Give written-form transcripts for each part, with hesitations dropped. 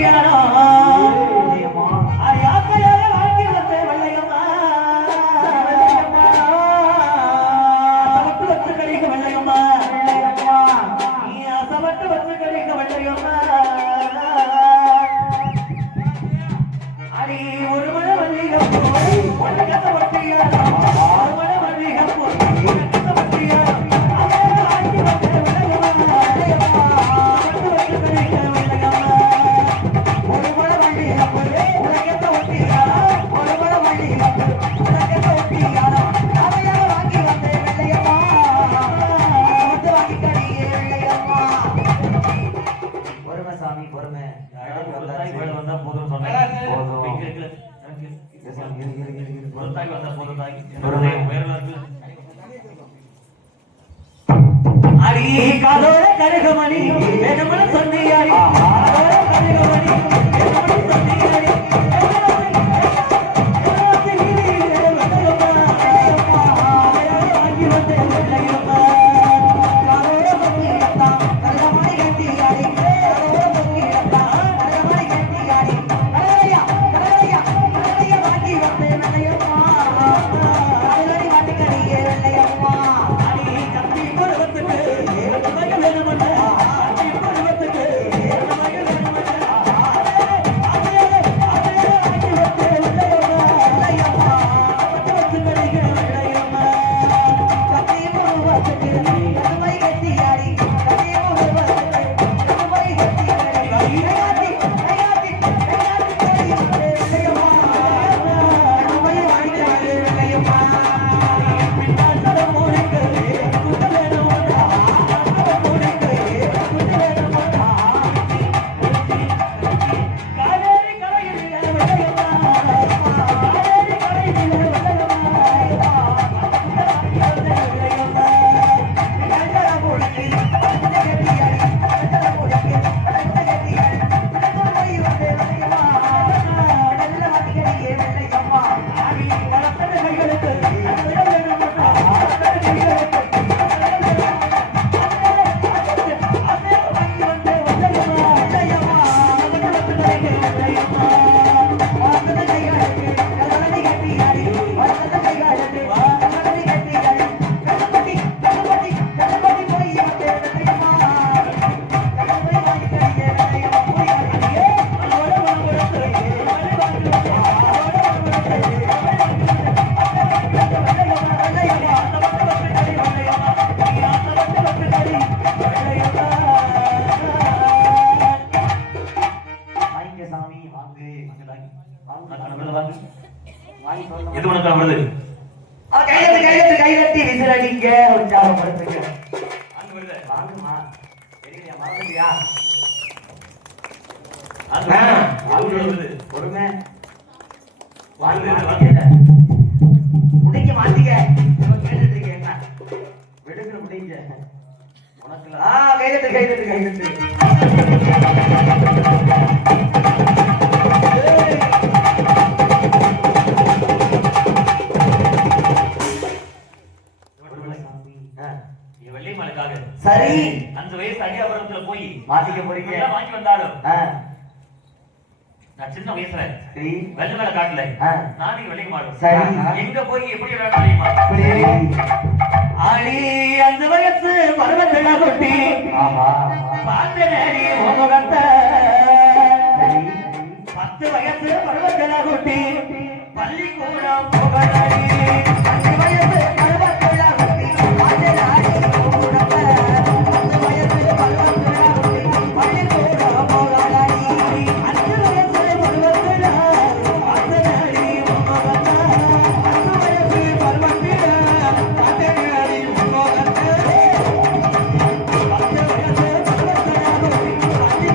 ஒட்டியாரோ யாக்கையாக வாங்கி வந்த வெள்ளையம்மா அசவட்டு வச்சு கழிக்க வெள்ளையம்மா நீ அசவட்டு வச்சு கழிக்க வெள்ளையம்மா அடி ஒரு மழை வள்ளிகம் ஒன்று கத்த ஒட்டியாரோ ஒரு மழை வள்ளிகம் கத்த ஒட்டியாரோ அடி காதோர கருகமணி வேணுமன சொன்னியாரி காதோர கருகமணி வேணுமன சொன்னியாரி எது உனக்கு வருது கைதட்டி விசிலடிக்க உற்சாகப்படுத்துங்க வாங்கம்மா தெரியலையா மறந்துட்டியா பொறுமை முடிக்க மாட்டீங்க கேட்டுட்டு இருக்கேன் விடுக்கிற முடிங்க உனக்கு கைதட்டு கைதட்டு கைதட்டு சரி அந்த வயசு அடியாபுரத்துல போய் மாட்டிக்க போறீங்க வாங்கி வந்தாலும் நான் சின்ன வயசுல வெள்ள மேல காட்டல நாளைக்கு வெளியே மாடும் சரி எங்க போய் எப்படி தெரியுமா ஆடி அந்த வயசு பருவத்துல கொட்டி பார்த்து நேரி முகத்தை 10 வயசு பருவத்துல கொட்டி பள்ளிக்கூடம் போகலாடி 5 வயசு பருவத்துல கொட்டி பார்த்து நேரி முகத்தை 10 வயசு பருவத்துல கொட்டி பள்ளிக்கூடம் போகலாடி 5 வயசு பருவத்துல பார்த்து நேரி முகத்தை 10 வயசு பருவத்துல பார்த்து நேரி முகத்தை 10 வயசு பருவத்துல கொட்டி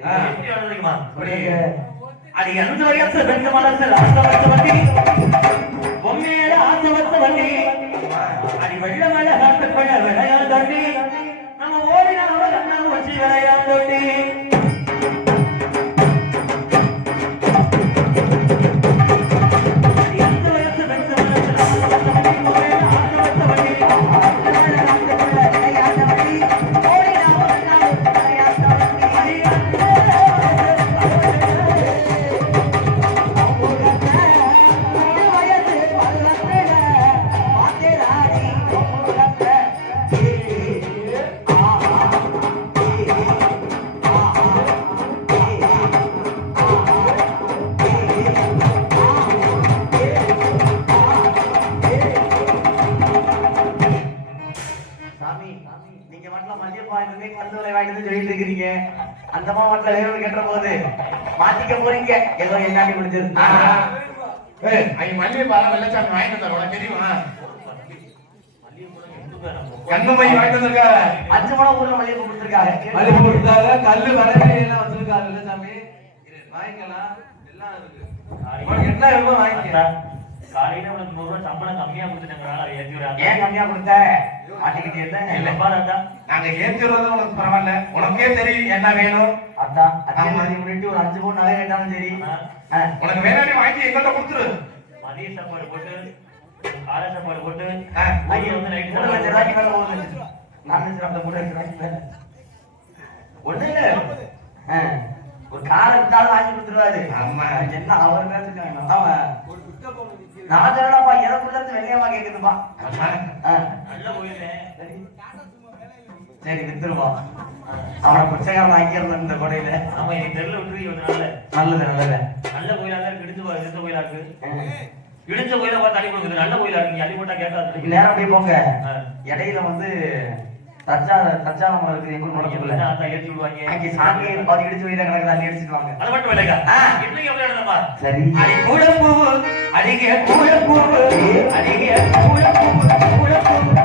எப்படி வளர்ந்து தெரியுமா? அடி அந்த வயசு ரெண்டு மனசு ஆசவத்தவண்டி பொம்மேல ஆசவத்தவண்டி அடி வெள்ள மேல காட்டுக்குள்ள விளையாண்டோண்டி நம்ம ஓடினால அண்ணன் வச்சு விளையாண்டோண்டி அந்த மாவட்டத்துல வேற கட்டுற போது மாத்திக்க போறீங்க ஏதோ எல்லாமே முடிஞ்சது. மல்லிகை பாலம் வெள்ளச்சாமி வாங்கிட்டு வந்தாரு தெரியுமா? கண்ணுமை வாங்கிட்டு வந்திருக்காரு. 5 மணம் ஊர்ல மல்லிகை கொடுத்துருக்காரு. மல்லிகை கொடுத்தாங்க. கல்லு வரவே எல்லாம் வச்சிருக்காரு வெள்ளச்சாமி. வாங்கிக்கலாம் எல்லாம் இருக்கு. உனக்கு என்ன வேணுமோ வாங்கிக்கலாம். காலையில உனக்கு 100 ரூபாய் சம்பளம் கம்மியா கொடுத்துட்டாங்க. ஏத்தி விடுறாங்க. ஏன் கம்மியா கொடுத்த? மாட்டிக்கிட்டே என்ன இல்லப்பா தாத்தா, நாங்க ஏத்தி விடுறது உனக்கு பரவாயில்ல. உனக்கே தெரியும் என்ன வேணும். அதான் அதே மாதிரி முன்னிட்டு ஒரு 5 பவுன் நகை கேட்டாலும் சரி. உனக்கு வேணாடி வாங்கி எங்கிட்ட கொடுத்துரு. மதிய சாப்பாடு போட்டு காலை சாப்பாடு போட்டு ஐயா வந்து நைட்டு 3 லட்சம் ரூபாய்க்கு மேல போகுது. 4 லட்சம் ரூபாய் 3 லட்சம் ரூபாய்க்கு மேல ஒண்ணு இல்ல. ஒரு காரை விட்டாலும் வாங்கி கொடுத்துருவாரு. ஆமா. என்ன அவர் பேசுறாங்க நான் சொல்லப்பா எனக்குள்ள இருந்து வெள்ளையமா கேக்குதுப்பா. நல்ல கோயிலே சரி வித்துருவோம். அவனை புச்சகாரம் வாங்கிக்கிறோம் இந்த கொடையில. ஆமா, எனக்கு தெரியல விட்டுருக்கீங்க. நல்லது நல்லது. நல்ல கோயிலா தான் இடிச்ச கோயிலா இருக்கு. இடிச்ச கோயில பார்த்து அடி கொடுக்குது. நல்ல கோயிலா இருக்கு. அடி போட்டா கேட்டாது. நேரம் அப்படியே போங்க. இடையில வந்து தச்சாலம் இருக்கு எங்க முடக்குள்ள ஏற்றி விடுவாங்க. அங்கே சாமி பாதி இடிச்சு வைதா கிடக்குது அள்ளி அடிச்சுடுவாங்க. அது மட்டும் இல்லைங்க. இன்னைக்கு எப்படி நடந்தப்பா? சரி. அடி கூடப்பூவு அடிக கூடப்பூவு அடிக கூடப்பூவு கூடப்பூவு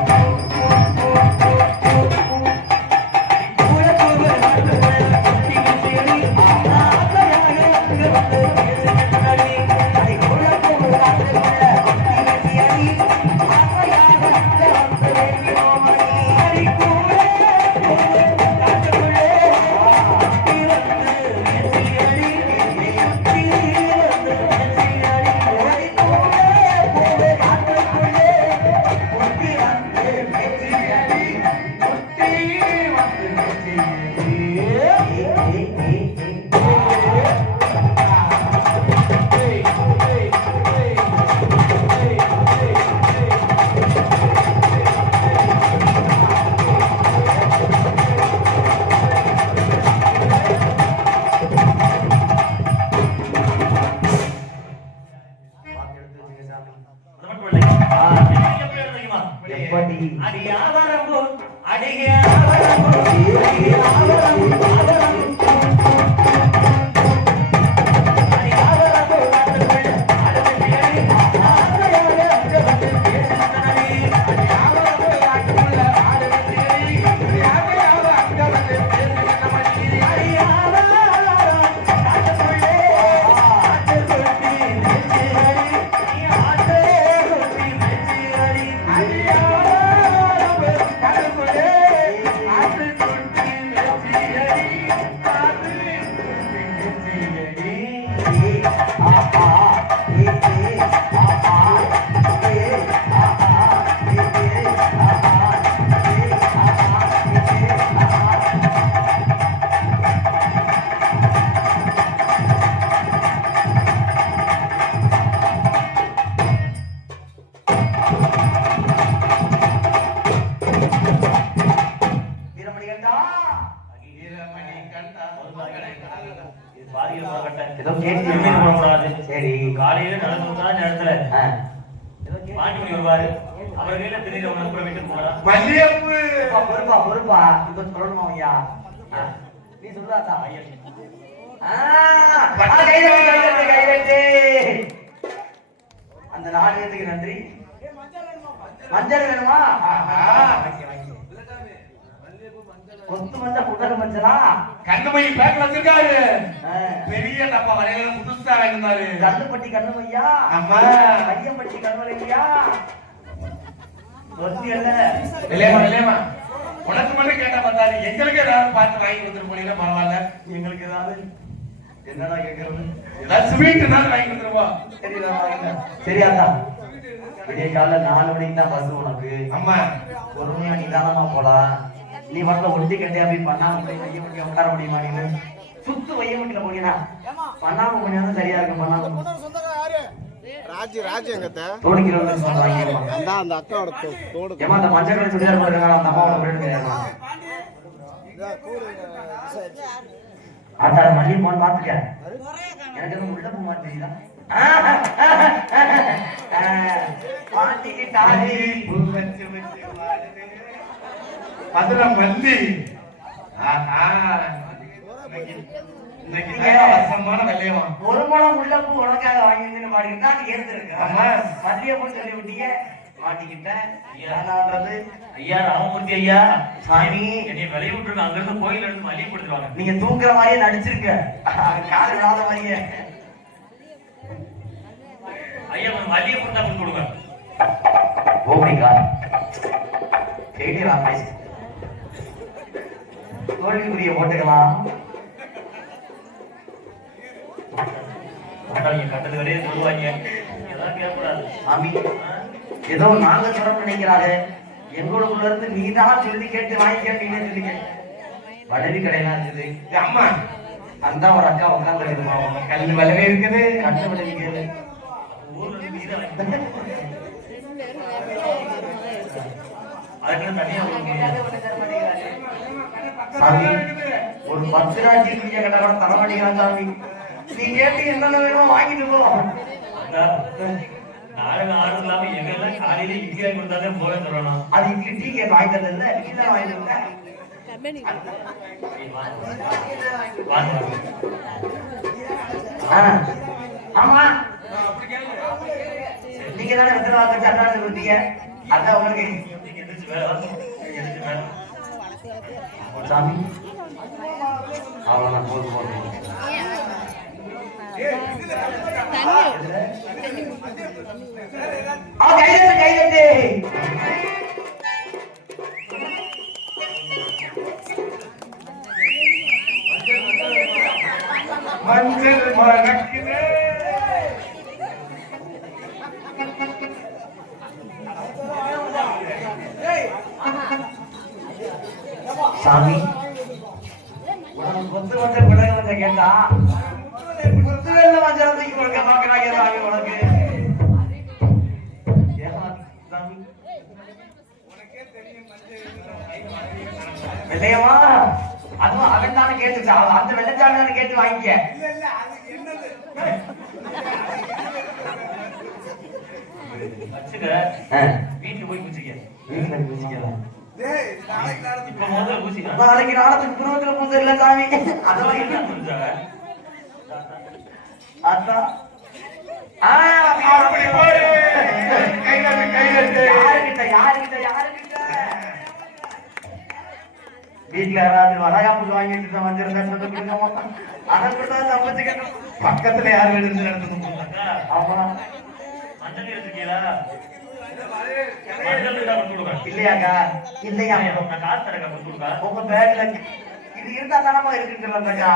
சரி காலையில நடந்து நேரத்துல பாண்டி வருவாரு. அவர் கையில திடீர்னு உனக்கு விட்டு போறான். மல்லியப்பு பொறுப்பா பொறுப்பா இப்ப சொல்லணுமா ஐயா? நீ சொல்லாதா? அந்த நாடகத்துக்கு நன்றி. மஞ்சள் வேணுமா? கொத்து மஞ்சள் புத்தக மஞ்சளா கண்ணுமை பேக் வச்சிருக்காரு. பெரிய டப்பா வரையில புதுசா வாங்கினாரு. கண்ணுப்பட்டி கண்ணுமையா, ஆமா. ஐயம்பட்டி கண்ணுமையா. சொத்தியல்ல இல்லையம்மா உனக்கு மட்டும் கேட்டா பார்த்தாரு. எங்களுக்கு ஏதாவது பார்த்து வாங்கி கொடுத்துட்டு போனீங்கன்னா பரவாயில்ல. எங்களுக்கு ஏதாவது என்னடா கேட்கறது? ஏதாவது ஸ்வீட்னாலும் வாங்கி கொடுத்துருவோம். சரியாதா? விடிய காலைல 4 மணிக்கு தான் பஸ் உனக்கு. அம்மா பொறுமையா நிதானமா போலாம். நீ வரல ஒட்டி கட்டியா போய் பண்ணாம வைய முடியும் உட்கார முடியுமா? நீங்க சுத்து வைய முடியல போனீங்கன்னா பண்ணாம போனீங்கன்னா சரியா இருக்கும். பண்ணாம ராஜி எங்கத்த தோடிக்கிறவங்க சொல்றாங்க. அந்த அக்காவோட தோடு ஏமா அந்த மஞ்சள் கலர் சுடிதார் போடுறாங்க. அந்த அம்மாவோட ஃப்ரெண்ட் கேக்குறாங்க. ஆத்தார மல்லி போன் பாத்துக்க. எனக்கு எதுவும் உள்ள போக மாட்டேங்குதா? பாட்டிக்கு டாலி பூவச்சு வச்சு மதுரை மல்லி. வசமான வெள்ளையமா ஒரு முழம் உள்ள பூ உனக்காக வாங்கி பாடிக்கிட்டா ஏத்துருக்கு. மதிய பூ சொல்லி விட்டீங்க மாட்டிக்கிட்டேன். ஐயா ராமமூர்த்தி ஐயா, சாமி என்னை விளைய விட்டுருங்க. அங்க இருந்து கோயில இருந்து மல்லிகை கொடுத்துருவாங்க. நீங்க தூக்குற மாதிரியே நடிச்சிருக்க. கால விடாத மாதிரியே. ஐயா கொஞ்சம் மல்லிகை கொடுத்தா கொடுங்க. Oh my God. கேடிரா மைஸ். தோல்விக்குரிய போட்டுக்கலாம். கட்டது வரையே சொல்லுவாங்க. எதாவது கேட்கக்கூடாது. சாமி ஏதோ நாங்க சொல்ல நினைக்கிறாரு. எங்களுக்குள்ள இருந்து நீதான் சொல்லி கேட்டு வாங்கிக்க. நீங்க சொல்லிக்க வடவி கடையெல்லாம் இருக்குது. அம்மா அந்த ஒரு அக்கா உட்கார்ந்து இருக்குது. கல்லு வலவே இருக்குது. கட்டு வடவி கேளு. ஊர்ல இருந்து நீதான் வாங்கி அதுக்கு தனியா சாமி ஒரு 10 ராஜி குடிய கட்ட கூட தரமாட்டேங்கிறான் சாமி. நீ கேட்டு என்னென்ன வேணுமோ வாங்கிட்டு போ. நாடக ஆடு இல்லாம எங்கெல்லாம் காலையில இட்லி கொடுத்தாலே போல தரணும். அது இட்லி டீ கேட் வாங்கிட்டு இல்ல நீதான் வாங்கிட்டு வந்த. ஆமா நீங்க தானே வெத்தலை வாங்க சட்டாளி கொடுத்தீங்க. அதான் உங்களுக்கு சாமி அவ்வளவுதான் போது போது. கைதட்டு கைதட்டு. மஞ்சள் மணக்குது. சாமி உனக்கு கொத்து மஞ்சள் பிறகு வந்து கேட்டா கொத்து வெள்ள மஞ்சள் வந்து கொடுக்க பாக்குறாங்க சாமி உனக்கு. சாமி வெள்ளையமா அதுவும் அவன் தானே கேட்டுச்சா? அந்த வெள்ளச்சாமி தானே கேட்டு வாங்கிக்க. வச்சுக்க வீட்டுக்கு போய் குச்சிக்க. வீட்டுல குச்சிக்கலாம். இப்ப முதல்ல குச்சிக்கலாம். நாளைக்கு நாளத்துக்கு புருவத்துல பூசை இல்ல சாமி. அதெல்லாம் என்ன புரிஞ்சாங்க? அதான் அப்படி போடு. கைதட்டு கைதட்டு. யாருக்கிட்ட வீட்டுல யாராவது வளகாப்பு வாங்கிட்டு வந்திருந்தா அதை கூட சமைச்சுக்கணும். பக்கத்துல யாரும் இருந்து நடந்து ஆமா மஞ்சள் எடுத்துக்கீங்களா? மஞ்சள் இருந்தா கொடுத்து விடுங்க. இல்லையாக்கா? இல்லையா நான் காசு தரக்கா கொடுத்து விடுங்க. உங்க பேக்ல இது இருந்தா தானமா இருக்குன்றக்கா.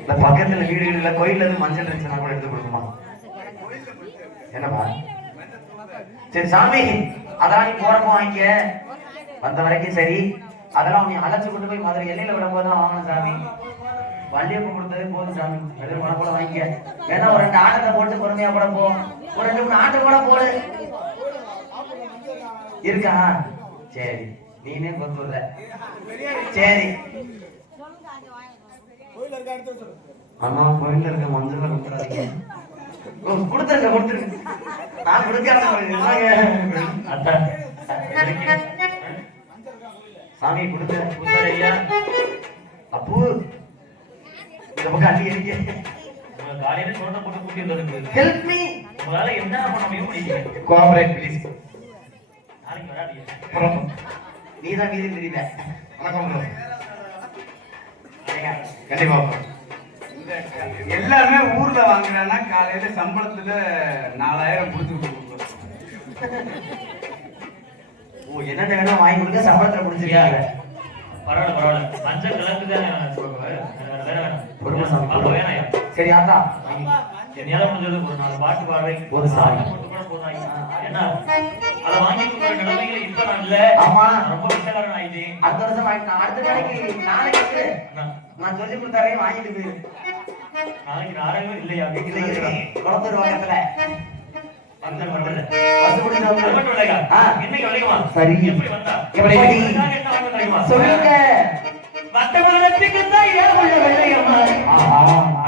இந்த பக்கத்துல வீடுகள்ல கோயில்ல இருந்து மஞ்சள் இருந்துச்சுன்னா கூட எடுத்து கொடுக்குமா? என்னப்பா? சரி சாமி அதெல்லாம் நீ போறப்போ வாங்கிக்க. வந்த வரைக்கும் சரி. அதெல்லாம் நீ அழைச்சு கொண்டு போய் மதுரை எல்லையில விடும்போது தான் வாங்கணும் சாமி. வள்ளியப்ப கொடுத்ததே போதும் சாமி. வெறும் கூட வாங்கிக்க. ஏன்னா ஒரு 2 ஆட்டத்தை போட்டு பொறுமையா கூட போ. ஒரு 2-3 ஆட்டை கூட போடு. இருக்கா? சரி நீனே கொண்டு வர்ற. சரி அண்ணா கோயில்ல இருக்க மஞ்சள் கொடுத்துருங்க. கொடுத்துருங்க. நான் கொடுக்க சாமி கொடுத்த அப்பு இந்த பக்கம் அள்ளி அடிக்க. காலையில சோத்தை போட்டு கூட்டி வந்து ஹெல்ப் மீ. உங்களால என்ன பண்ண முடியும்? Cooperate please. நாளைக்கு வராதீங்க. நீதான் நீதி தெரியல. வணக்கம் bro. கண்டிப்பா bro. எல்லாமே ஊர்ல வாங்குறான்னா காலையில சம்பளத்துல 4000 கொடுத்து ஓ என்னென்ன வேணும் வாங்கி கொடுங்க, சம்பளத்துல முடிச்சிருக்காங்க. பரவாயில்ல பரவாயில்ல. மஞ்சள் கலந்து தானே வேற வேணும். ஒரு சாமி. அப்ப வேணாயா? சரி ஆத்தா என்னால முடிஞ்சது ஒரு 4 பாட்டு பாடுறேன். ஒரு சாமி. போட்டு கூட போதும். ஏன்னா அதை வாங்கி கொடுக்குற நிலைமையில இப்ப நான் இல்ல. ஆமா. ரொம்ப விஷயக்காரன் ஆயிட்டேன். அடுத்த வருஷம் வாங்கிட்டேன். அடுத்த நாளைக்கு நாளைக்கு நான் சொல்லி கொடுத்தாரே வாங்கிட்டு போயிரு. நாளைக்கு நாராயணம் இல்லையா? இல்லை குளத்தூர் பக்கத்துல வந்தேன் வரல. பஸ் பிடிச்சு அது மட்டும் இல்லையா? ஆ. இன்னைக்கு வளையுமா? சரி. எப்படி வந்தா? எப்படி? என்ன வாங்க தெரியுமா? சொல்லுங்க. வட்டமரத்துக்கு தான் ஏழுள்ள வெள்ளையம்மா.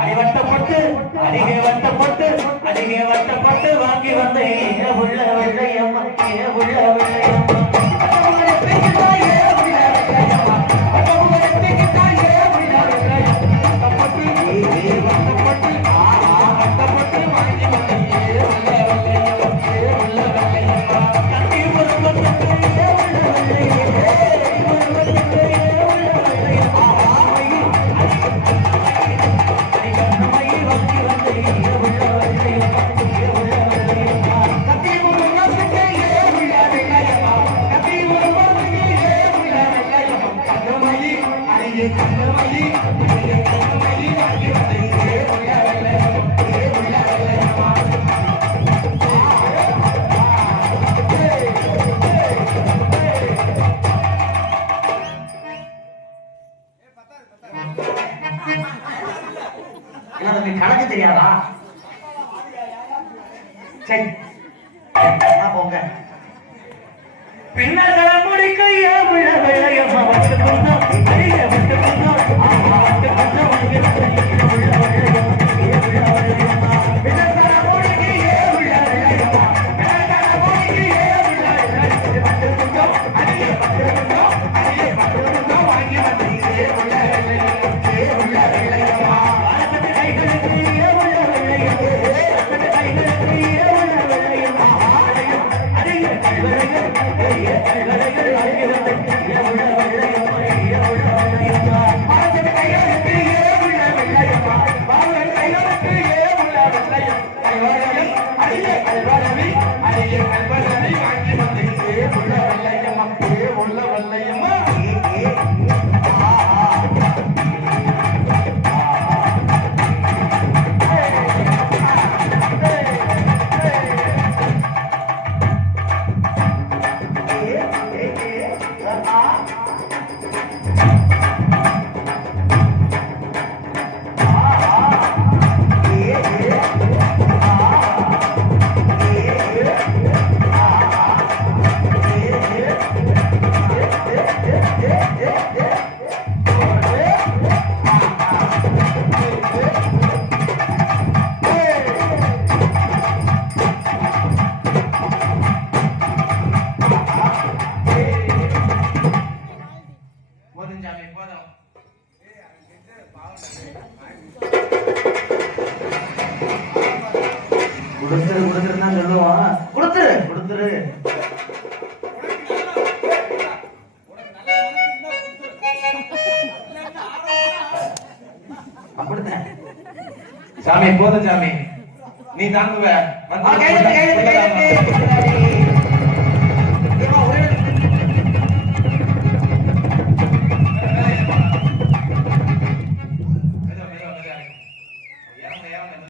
அடிவட்டப்பட்டு அடிகே வட்டப்பட்டு அடிகே வட்டப்பட்டு வாங்கி வந்தேன் ஏழுள்ள வெள்ளையம்மா ஏழுள்ள வெள்ளையம்மா. வட்டமரத்துக்கு தான் ஏழுள்ள வெள்ளையம்மா. வட்டமரத்துக்கு தான் ஏழுள்ள வெள்ளையம்மா. வட்டப்பட்டு வட்டப்பட்டு வட்டப்பட்டு வாங்கி வந்தேன் ஏழுள்ள வெள்ளையம்மா ஏழுள்ள வெள்ளையம்மா. கட்டி ஒரு பட்டு ஏழுள்ள வெள்ளையம்மா. கணக்கு தெரியாதா? சரி போங்க. பின்னர் முடிக்க ஏழுள்ள வெள்ளையம்மா வட்டு கொண்டா அடிய வட்டு கொண்டா வட்டு கொண்டா வாங்கி ஏழுள்ள வெள்ளையம்மா ஏழுள்ள வெள்ளையம்மா. பின்னர் முடிக்க ஏழுள்ள வெள்ளையம்மா பின்னர் முடிக்க ஏழுள்ள வெள்ளையம்மா வட்டு கொண்டா அடிய வட்டு கொண்டா அடிய வட்டு கொண்டா வாங்கி வந்து ஏழுள்ள வெள்ளையம்மா ஏழுள்ள வெள்ளையம்மா. வானத்து கைகளுக்கு ஏழுள்ள வெள்ளையம்மா வானத்து கைகளுக்கு ஏழுள்ள வெள்ளையம்மா அடிய கல்வரைகள் கல்வரைகள் வாங்கி வந்து ஏழுள்ள வெள்ளையம்மா ஏழுள்ள வெள்ளையம்மா. வானத்து கைகளுக்கு ஏழுள்ள வெள்ளையம்மா வானத்து கைகளுக்கு ஏழுள்ள வெள்ளையம்மா கல்வரைகள் அடிய கல்வரை அடிய கல்வரை வாங்கி வந்து ஏழுள்ள வெள்ளையம்மா ஏழுள்ள வெள்ளையம்மா. கொடுத்துரு கொடுத்துரு தான் சொல்லுவான். கொடுத்துரு கொடுத்துரு. அப்படித்தான் சாமி போதும் சாமி, நீ தாங்குவ. கையெழுத்து கையெழுத்து கையெழுத்து